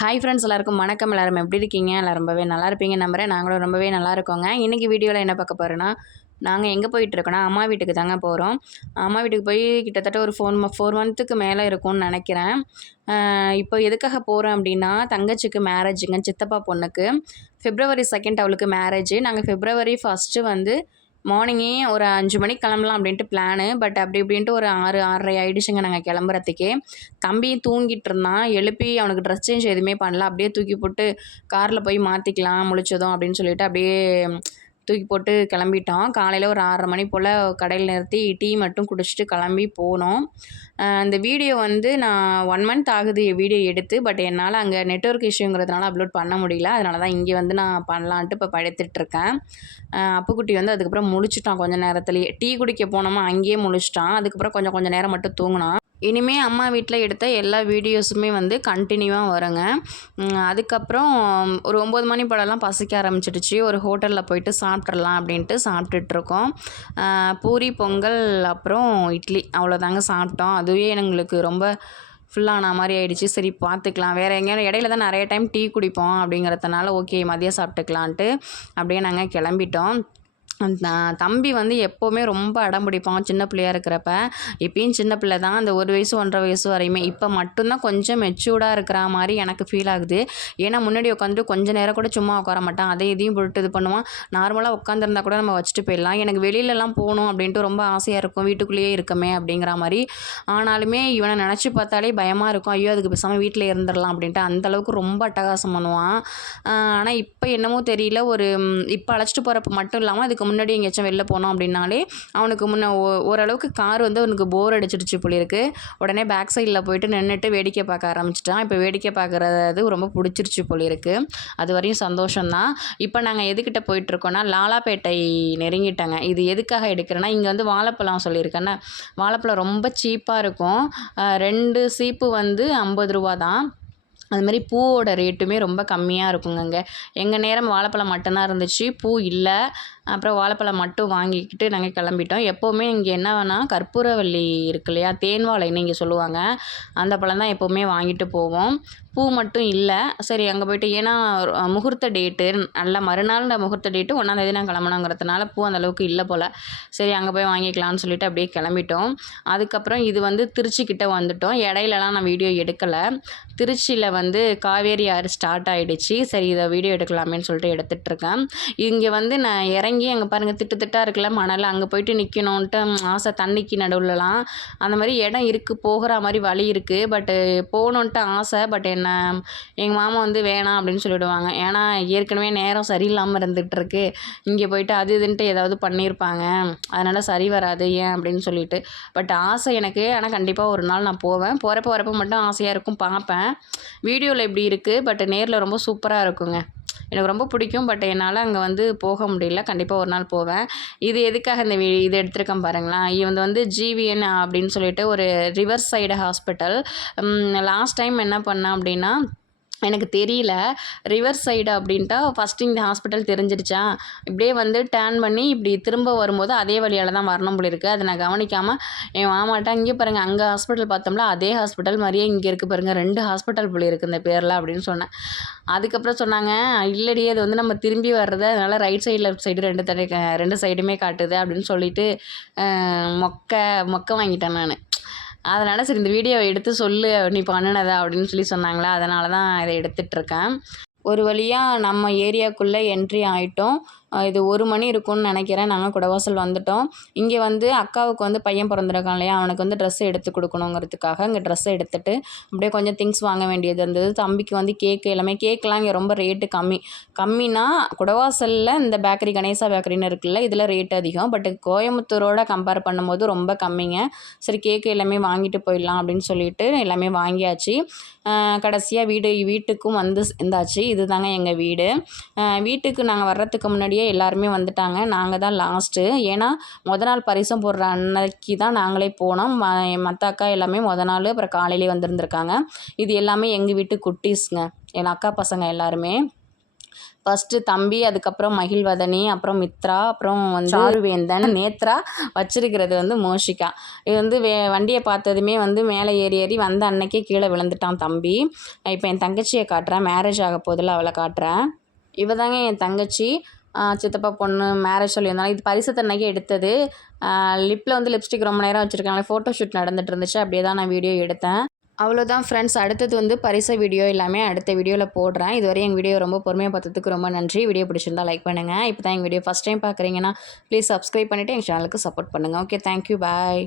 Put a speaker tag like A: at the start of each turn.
A: Hi friends எல்லாருக்கும் வணக்கம். எல்லாரும் எப்படி இருக்கீங்க? எல்லாம் ரொம்பவே நல்லா இருப்பீங்க நம்புறேன். நாங்களும் ரொம்பவே நல்லா இருக்கோங்க. இன்றைக்கி வீடியோவில் என்ன பார்க்க போகிறோன்னா நாங்கள் எங்கே போயிட்டு இருக்கோன்னா அம்மா வீட்டுக்கு தாங்க போகிறோம் அம்மா வீட்டுக்கு போய் கிட்டத்தட்ட ஒரு ஃபோர் ஃபோர் மந்த்துக்கு மேலே இருக்கும்னு நினைக்கிறேன். இப்போ எதுக்காக போகிறோம் அப்படின்னா தங்கச்சிக்கு மேரேஜுங்க சித்தப்பா பொண்ணுக்கு. ஃபிப்ரவரி செகண்ட் அவளுக்கு மேரேஜ் நாங்கள் ஃபிப்ரவரி ஃபஸ்ட்டு வந்து மார்னிங்கே ஒரு அஞ்சு மணிக்கு கிளம்பலாம் அப்படின்ட்டு பிளானு பட் அப்படி இப்படின்ட்டு ஒரு ஆறு ஆறரை ஆயிடுச்சுங்க நாங்கள் கிளம்புறதுக்கே. தம்பியும் தூங்கிட்டு இருந்தான். எழுப்பி அவனுக்கு ட்ரெஸ் சேஞ்ச் எதுவுமே பண்ணல. அப்படியே தூக்கி போட்டு காரில் போய் மாற்றிக்கலாம் முழிச்சதும் அப்படின்னு சொல்லிட்டு அப்படியே தூக்கி போட்டு கிளம்பிட்டோம். காலையில் ஒரு ஆறரை மணி போல் கடையில் நிறுத்தி டீ மட்டும் குடிச்சிட்டு கிளம்பி போனோம். அந்த இந்த வீடியோ வந்து நான் ஒன் மந்த் ஆகுது வீடியோ எடுத்து பட் என்னால் அங்கே நெட்ஒர்க் இஷ்யூங்கிறதுனால அப்லோட் பண்ண முடியல. அதனால தான் இங்கே வந்து நான் பண்ணலான்ட்டு இப்போ படுத்துட்ருக்கேன் அப்புக்குட்டி வந்து அதுக்கப்புறம் முழிச்சிட்டான் கொஞ்சம் நேரத்துலேயே. டீ குடிக்க போனோமா அங்கேயே முழிச்சிட்டான். அதுக்கப்புறம் கொஞ்சம் கொஞ்சம் நேரம் மட்டும் தூங்கினான். இனிமே அம்மா வீட்டில் எடுத்த எல்லா வீடியோஸுமே வந்து கண்டினியூவாக வருங்க. அதுக்கப்புறம் ஒரு ஒம்பது மணி போலலாம் பசிக்க ஆரம்பிச்சிடுச்சு. ஒரு ஹோட்டலில் போயிட்டு சாப்பிட்றலாம் அப்படின்ட்டு சாப்பிட்டுட்ருக்கோம். பூரி பொங்கல் அப்புறம் இட்லி. அவ்வளோதாங்க சாப்பிட்டோம். அதுவே எங்களுக்கு ரொம்ப ஃபுல்லான மாதிரி ஆயிடுச்சு. சரி பார்த்துக்கலாம். வேறு எங்கேயாவது இடையில தான் நிறைய டைம் டீ குடிப்போம் அப்படிங்கிறதுனால ஓகே மதியம் சாப்பிட்டுக்கலான்ட்டு அப்படியே நாங்கள் கிளம்பிட்டோம். தம்பி வந்து எப்போவுமே ரொம்ப அடம் பிடிப்பான் சின்ன பிள்ளையா இருக்கிறப்ப. இப்பயும் சின்ன பிள்ளை தான். அந்த ஒரு வயசு ஒன்றரை வயசு வரையுமே. இப்போ மட்டும்தான் கொஞ்சம் மெச்சூர்டாக இருக்கிற மாதிரி எனக்கு ஃபீல் ஆகுது. ஏன்னா முன்னாடி உட்காந்துட்டு கொஞ்சம் நேரம் கூட சும்மா உட்கார மாட்டான். அதை இதையும் போட்டு இது பண்ணுவான். நார்மலாக உட்காந்துருந்தா கூட நம்ம வச்சுட்டு போயிடலாம். எனக்கு வெளியிலலாம் போகணும் அப்படின்ட்டு ரொம்ப ஆசையாக இருக்கும். வீட்டுக்குள்ளேயே இருக்கமே அப்படிங்கிற மாதிரி. ஆனாலுமே இவனை நினச்சி பார்த்தாலே பயமாக இருக்கும். ஐயோ அதுக்கு பேசாமல் வீட்டில் இருந்துடலாம் அப்படின்ட்டு. அந்தளவுக்கு ரொம்ப அட்டகாசம் பண்ணுவான். ஆனால் இப்போ என்னமோ தெரியல. ஒரு இப்போ அழைச்சிட்டு போகிறப்ப மட்டும் இல்லாமல் அதுக்கு முன்னாடி எங்கேயாச்சும் வெளில போனோம் அப்படின்னாலே அவனுக்கு முன்ன ஓ- ஓரளவுக்கு கார் வந்து அவனுக்கு போர் அடிச்சிடுச்சு போல இருக்கு. உடனே பேக் சைடில் போயிட்டு நின்றுட்டு வேடிக்கை பார்க்க ஆரம்பிச்சிட்டான். இப்போ வேடிக்கை பார்க்குறது ரொம்ப பிடிச்சிருச்சு போலிருக்கு அது வரையும் சந்தோஷம்தான். இப்போ நாங்கள் எதுக்கிட்ட போயிட்டுருக்கோன்னா லாலாப்பேட்டை நெருங்கிட்டாங்க. இது எதுக்காக எடுக்கிறேன்னா இங்கே வந்து வாழைப்பழம் சொல்லியிருக்கேன்னா வாழைப்பழம் ரொம்ப சீப்பாக இருக்கும். ரெண்டு சீப்பு வந்து ஐம்பது ரூபா தான் அது மாதிரி பூவோட ரேட்டுமே ரொம்ப கம்மியாக இருக்குங்க அங்கே எங்கள் நேரம் வாழைப்பழம் மட்டும்தான் இருந்துச்சு. பூ இல்லை. அப்புறம் வாழைப்பழம் மட்டும் வாங்கிக்கிட்டு நாங்கள் கிளம்பிட்டோம். எப்போவுமே இங்கே என்ன வேணால் கற்பூரவள்ளி இருக்கு இல்லையா? தேன் வாழைன்னு இங்கே சொல்லுவாங்க. அந்த பழம் தான் எப்போவுமே வாங்கிட்டு போவோம். பூ மட்டும் இல்லை. சரி அங்கே போயிட்டு ஏன்னா முகூர்த்த டேட்டு நல்ல மறுநாள் முகூர்த்த டேட்டு ஒன்றாந்தேதி நான் கிளம்பணுங்கிறதுனால பூ அந்தளவுக்கு இல்லை போல். சரி அங்கே போய் வாங்கிக்கலாம்னு சொல்லிட்டு அப்படியே கிளம்பிட்டோம். அதுக்கப்புறம் இது வந்து திருச்சிக்கிட்ட வந்துட்டோம். இடையிலலாம் நான் வீடியோ எடுக்கலை. திருச்சியில் வந்து காவேரி ஆறு ஸ்டார்ட் ஆகிடுச்சு சரி இதை வீடியோ எடுக்கலாமேன்னு சொல்லிட்டு எடுத்துகிட்டு இருக்கேன். இங்கே வந்து நான் இறங்கி அங்கே பாருங்கள் திட்டு திட்டாக இருக்குல்ல மணல் அங்கே போயிட்டு நிற்கணுன்ட்டு ஆசை தண்ணிக்கு நடுவுலலாம். அந்த மாதிரி இடம் இருக்குது போகிற மாதிரி வழி இருக்குது பட்டு போகணுன்ட்டு ஆசை பட் என்ன எங்கள் மாமா வந்து வேணாம் அப்படின்னு சொல்லிவிடுவாங்க ஏன்னா ஏற்கனவே நேரம் சரியில்லாமல் இருந்துகிட்டு இருக்கு இங்கே போயிட்டு அது இதுன்ட்டு ஏதாவது பண்ணியிருப்பாங்க அதனால் சரி வராது ஏன் அப்படின்னு சொல்லிட்டு. பட் ஆசை எனக்கு ஆனால் கண்டிப்பாக ஒரு நாள் நான் போவேன். போகிறப்ப வரப்போ மட்டும் ஆசையாக இருக்கும் பார்ப்பேன். வீடியோவில் இப்படி இருக்குது பட் நேரில் ரொம்ப சூப்பராக இருக்குங்க. எனக்கு ரொம்ப பிடிக்கும் பட் என்னால் அங்கே வந்து போக முடியல. கண்டிப்பாக ஒரு நாள் போவேன். இது எதுக்காக இந்த வீ இது எடுத்திருக்கேன் பாருங்களேன். இவன் வந்து ஜிவிஎன் அப்படின்னு சொல்லிட்டு ஒரு river side hospital last time என்ன பண்ணேன் அப்படின்னா எனக்கு தெரியல. ரிவர் சைடு அப்படின்ட்டா ஃபஸ்ட்டு இந்த ஹாஸ்பிட்டல் தெரிஞ்சிருச்சா இப்படியே வந்து டேர்ன் பண்ணி இப்படி திரும்ப வரும்போது அதே வழியால் தான் வரணும் போல இருக்குது அதை நான் கவனிக்காமல் என் மாமாட்ட இங்கே பாருங்கள் அங்கே ஹாஸ்பிட்டல் பார்த்தோம்ல அதே ஹாஸ்பிட்டல் மாதிரியே இங்கே இருக்குது பாருங்கள் ரெண்டு ஹாஸ்பிட்டல் போல இருக்குது இந்த பேரில் அப்படின்னு சொன்னேன். அதுக்கப்புறம் சொன்னாங்க இல்லடி அது வந்து நம்ம திரும்பி வர்றது அதனால் ரைட் சைடு லெஃப்ட் சைடு ரெண்டு தடவை ரெண்டு சைடுமே காட்டுது அப்படின்னு சொல்லிட்டு மொக்கை மொக்கை வாங்கிட்டேன் நான். அதனால் சரி இந்த வீடியோவை எடுத்து சொல்லு நீ பண்ணினதை அப்படின்னு சொல்லி சொன்னாங்களா அதனால தான் இதை எடுத்துகிட்ருக்கேன் ஒரு வழியாக நம்ம ஏரியாக்குள்ளே என்ட்ரி ஆகிட்டோம் இது ஒரு மணி இருக்கும்னு நினைக்கிறேன். நாங்கள் குடவாசல் வந்துட்டோம். இங்கே வந்து அக்காவுக்கு வந்து பையன் பிறந்திருக்கான் இல்லையா? அவனுக்கு வந்து ட்ரெஸ் எடுத்து கொடுக்கணுங்கிறதுக்காக அங்கே ட்ரெஸ் எடுத்துட்டு அப்படியே கொஞ்சம் திங்ஸ் வாங்க வேண்டியது இருந்தது. தம்பிக்கு வந்து கேக்கு எல்லாமே கேக்கெலாம் இங்கே ரொம்ப ரேட்டு கம்மி. கம்மினா குடவாசலில் இந்த பேக்கரி கணேசா பேக்கரின்னு இருக்குல்ல இதில் ரேட் அதிகம். பட் கோயம்புத்தூரோட கம்பேர் பண்ணும்போது ரொம்ப கம்மிங்க. சரி கேக்கு எல்லாமே வாங்கிட்டு போயிடலாம் அப்படின்னு சொல்லிட்டு எல்லாமே வாங்கியாச்சு. கடைசியாக வீடு வீட்டுக்கும் வந்து இருந்தாச்சு இதுதாங்க எங்கள் வீடு. வீட்டுக்கு நாங்கள் வர்றதுக்கு முன்னாடியே எல்லாருமே வந்துட்டாங்க. நாங்கள் தான் லாஸ்ட்டு ஏன்னா முத நாள் பரிசம் போடுற அன்னைக்கு தான் நாங்களே போனோம். மற்ற அக்கா எல்லாமே முத நாள் அப்புறம் காலையிலே வந்திருந்துருக்காங்க. இது எல்லாமே எங்கள் வீட்டு குட்டீஸுங்க. என் அக்கா பசங்க எல்லாருமே. ஃபஸ்ட்டு தம்பி அதுக்கப்புறம் மகிழ்வதனி அப்புறம் மித்ரா அப்புறம் வந்து சாருவேந்தன். நேத்ரா வச்சிருக்கிறது வந்து மோஷிகா. இது வந்து வே வண்டியை பார்த்ததுமே வந்து மேலே ஏறி ஏறி வந்த அன்னைக்கே கீழே விழுந்துட்டான் தம்பி. இப்போ என் தங்கச்சியை காட்டுறேன். மேரேஜ் ஆக போதில் அவளை காட்டுறேன். இவ தாங்க என் தங்கச்சி. சித்தப்பா பொண்ணு மேரேஜ் சொல்லியிருந்தாலும் இது பரிசு அன்னைக்கு எடுத்தது. லிப்பில் வந்து லிப்ஸ்டிக் ரொம்ப நேரம் வச்சுருக்காங்க ஃபோட்டோ ஷூட் நடந்துட்டு இருந்துச்சு. அப்படியே தான் நான் வீடியோ எடுத்தேன். அவ்வளோதான் ஃப்ரெண்ட்ஸ் அடுத்தது வந்து பரிச வீடியோ எல்லாமே அடுத்த வீடியோவில் போடுறேன். இதுவரை எங்கள் வீடியோ ரொம்ப பொறுமையாக பார்த்ததுக்கு ரொம்ப நன்றி. வீடியோ பிடிச்சிருந்தா லைக் பண்ணுங்கள் இப்போ தான் எங்கள் வீடியோ ஃபஸ்ட் டைம் பார்க்குறீங்கன்னா ப்ளீஸ் சப்ஸ்கிரைப் பண்ணிவிட்டு எங்கள் சேனலுக்கு சப்போர்ட் பண்ணுங்கள் ஓகே தேங்க்யூ பாய்